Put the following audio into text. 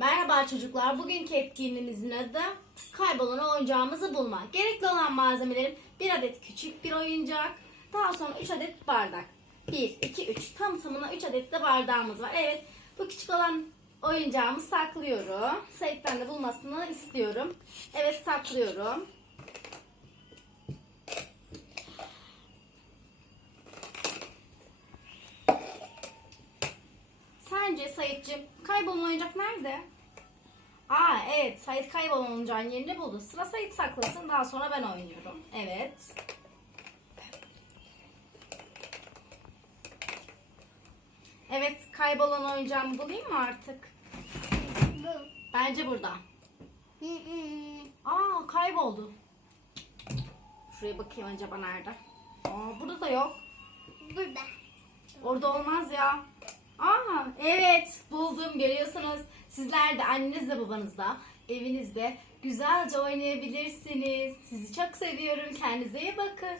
Merhaba çocuklar. Bugünkü etkinliğimizin adı kaybolan oyuncağımızı bulma. Gerekli olan malzemelerim bir adet küçük bir oyuncak. Daha sonra 3 adet bardak. 1, 2, 3. Tam tamına 3 adet de bardağımız var. Evet bu küçük olan oyuncağımı saklıyorum. Seyit'ten de bulmasını istiyorum. Evet saklıyorum. Sence Sayit'cim kaybolan oyuncak nerede? Aa evet Sait kaybolan oyuncağın yerini buldu. Sıra Sait saklasın daha sonra ben oynuyorum. Evet. Evet kaybolan oyuncağımı bulayım mı artık? Bence burada. Aa kayboldu. Şuraya bakayım acaba nerede? Aa burada da yok. Burada. Orada olmaz ya. Evet buldum görüyorsunuz. Sizler de annenizle babanızla evinizde güzelce oynayabilirsiniz. Sizi çok seviyorum. Kendinize iyi bakın.